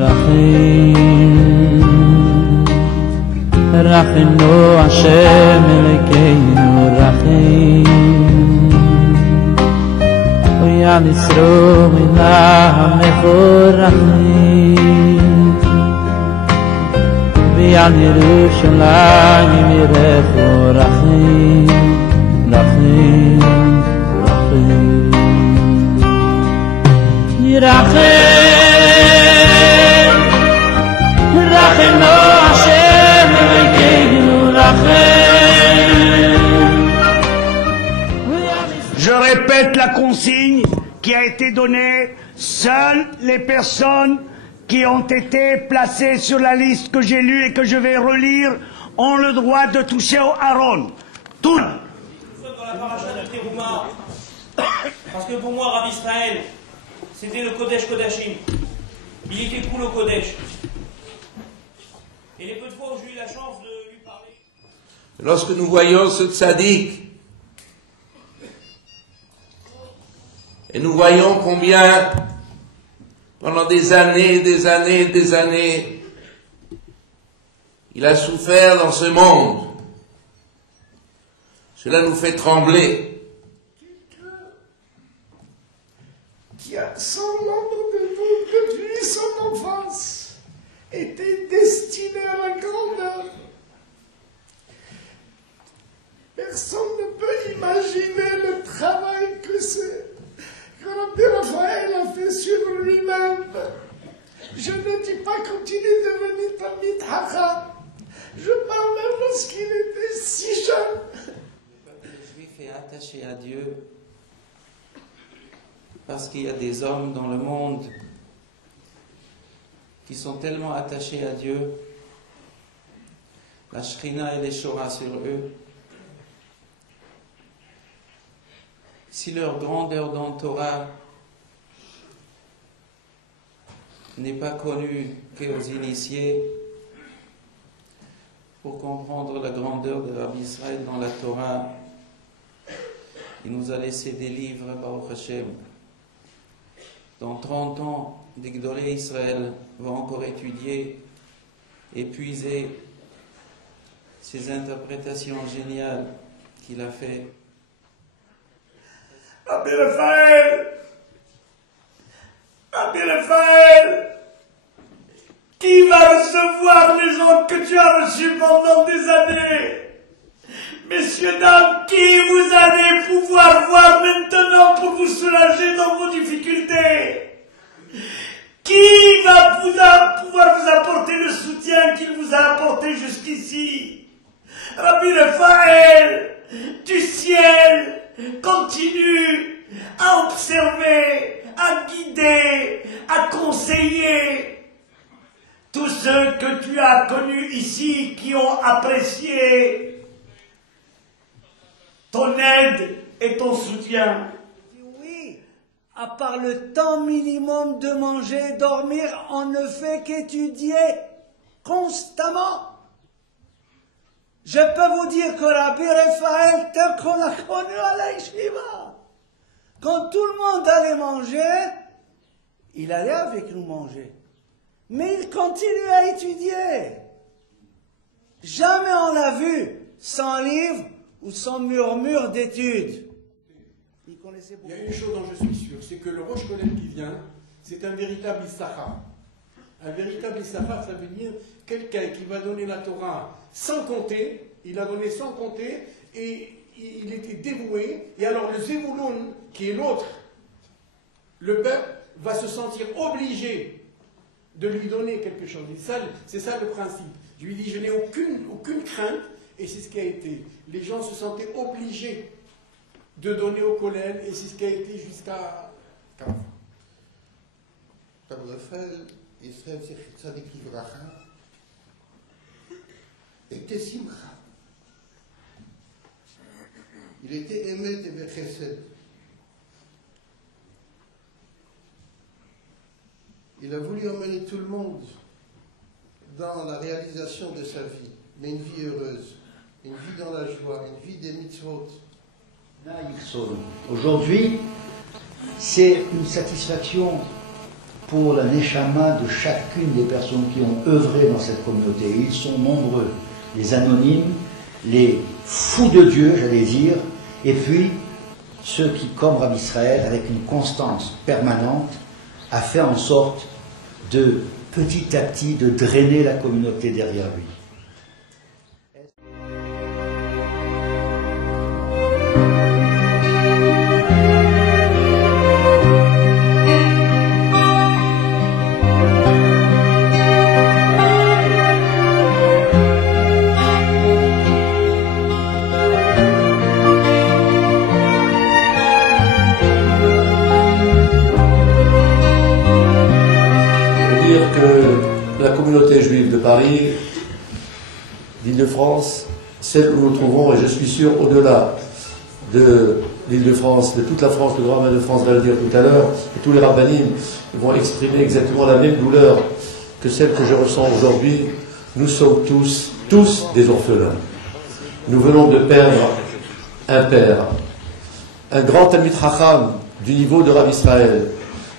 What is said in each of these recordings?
Rachim Rachimnu Hashem Elokeinu Rachim Oyan Yisro Mina Hamechu Rachim V'yan Yerushalayim Yirechu Rachim Rachim Rachim Yirachem Rachimnu Hashem Elokeinu Rachim. Je répète la consigne qui a été donnée. Seules les personnes qui ont été placées sur la liste que j'ai lue et que je vais relire ont le droit de toucher au Aaron. Tout. Nous sommes dans la paracha de Teruma, parce que pour moi, Rav Israël, c'était le Kodesh Kodashim. Il était cool au Kodesh. Et les peu de fois où j'ai eu la chance de lui parler... Lorsque nous voyons ce tzaddik, et nous voyons combien, pendant des années, il a souffert dans ce monde, cela nous fait trembler. Qui a, sans l'ombre de doute, depuis son enfance, était destiné à la grandeur. Personne ne peut imaginer le travail que Rabbi Raphaël a fait sur lui-même. Je ne dis pas quand il est devenu Talmid Chacham. Je parle même lorsqu'il était si jeune. Le peuple juif est attaché à Dieu parce qu'il y a des hommes dans le monde qui sont tellement attachés à Dieu, la Shrina et les Shora sur eux. Si leur grandeur dans le Torah n'est pas connue qu'aux initiés, pour comprendre la grandeur de Rabbi Israël dans la Torah, il nous a laissé des livres, Baruch Hashem. Dans 30 ans, des Gdolei Israël vont encore étudier, épuiser ces interprétations géniales qu'il a fait. Rabbi Raphaël, qui va recevoir les gens que tu as reçus pendant des années? Messieurs, dames, qui vous allez pouvoir voir maintenant pour vous soulager dans vos difficultés? Qui va pouvoir vous apporter le soutien qu'il vous a apporté jusqu'ici? Rabbi Raphaël, du ciel, continue à observer, à guider, à conseiller tous ceux que tu as connus ici qui ont apprécié ton aide et ton soutien. Oui, à part le temps minimum de manger et dormir, on ne fait qu'étudier constamment. Je peux vous dire que Rabbi Raphaël, tel qu'on l'a connu à la yeshiva, quand tout le monde allait manger, il allait avec nous manger. Mais il continuait à étudier. Jamais on l'a vu sans livre ou sans murmure d'études. Il y a une chose dont je suis sûr, c'est que le Rosh Kollel qui vient, c'est un véritable Issachar. Un véritable Issachar, ça veut dire quelqu'un qui va donner la Torah sans compter, il a donné sans compter, et il était dévoué, et alors le Zevouloun, qui est l'autre, le peuple, va se sentir obligé de lui donner quelque chose. C'est ça le principe. Je lui dis, je n'ai aucune crainte, et c'est ce qui a été. Les gens se sentaient obligés de donner au Kollel, et c'est ce qui a été jusqu'à la fin. Rabbi Raphaël, Israël Tzadik Livracha, était Simcha. Il était Emet et Bechesed. Il a voulu emmener tout le monde dans la réalisation de sa vie, mais une vie heureuse, une vie dans la joie, une vie des mitzvot. Aujourd'hui, c'est une satisfaction pour la neshama de chacune des personnes qui ont œuvré dans cette communauté. Et ils sont nombreux, les anonymes, les fous de Dieu, j'allais dire, et puis ceux qui, comme Rabbi Israël, avec une constance permanente, a fait en sorte de, petit à petit, de drainer la communauté derrière lui. La communauté juive de Paris, d'Île-de-France, celle où nous nous trouvons, et je suis sûr au-delà de l'Île-de-France, de toute la France, le grand rabbin de France va le dire tout à l'heure, et tous les rabbinim vont exprimer exactement la même douleur que celle que je ressens aujourd'hui. Nous sommes tous des orphelins. Nous venons de perdre un père, un grand Talmid Chacham du niveau de Rabbi Israël,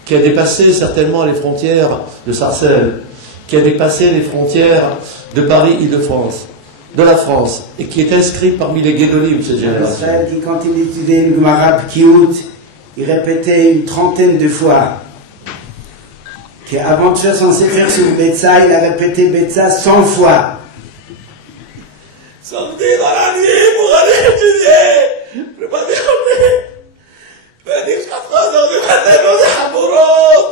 qui a dépassé certainement les frontières de Sarcelles, qui a dépassé les frontières de Paris-Île-de-France, de la France, et qui est inscrit parmi les Guédolim de cette génération. Israël dit quand il étudiait une Gemara Pkiout, il répétait une trentaine de fois qu'avant de faire son Sefer sur Betsa, il a répété Betsa 100 fois. Sortez dans la nuit pour aller étudier, je ne peux pas déconner. Venir jusqu'à 3 heures du matin dans les Hamourot.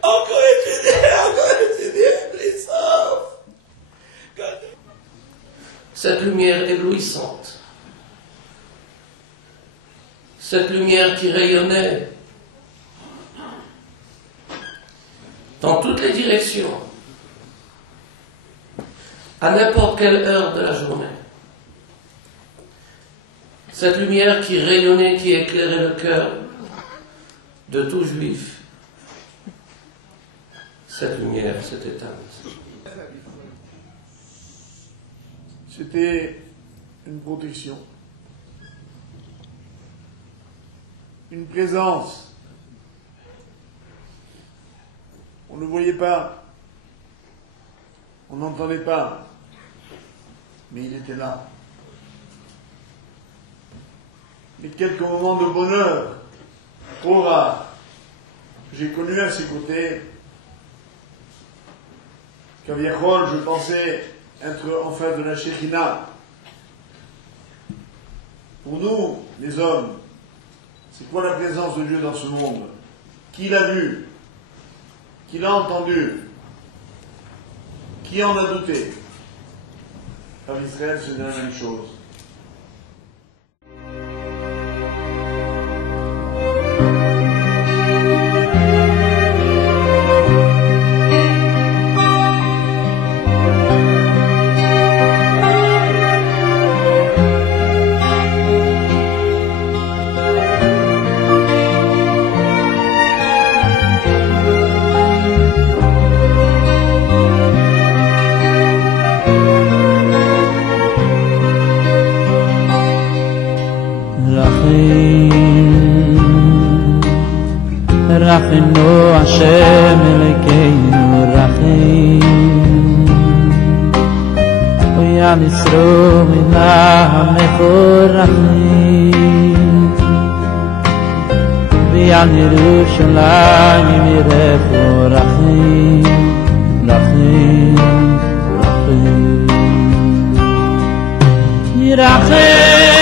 Encore étudier, les sauf. Cette lumière éblouissante, cette lumière qui rayonnait dans toutes les directions, à n'importe quelle heure de la journée. Cette lumière qui rayonnait, qui éclairait le cœur de tout juif. Cette lumière s'est éteinte. C'était une protection, une présence. On ne le voyait pas, on n'entendait pas, mais il était là. Mais quelques moments de bonheur, trop rares, j'ai connu à ses côtés. Kaviachol, je pensais être en face de la Shekhina. Pour nous, les hommes, c'est quoi la présence de Dieu dans ce monde? Qui l'a vu? Qui l'a entendu? Qui en a douté? Rabbi Israël, c'est la même chose. רחנו השם אלוקינו רחים וינצרו מן המבורכים ויען ירושלים ירחו רחים רחים רחים ירחם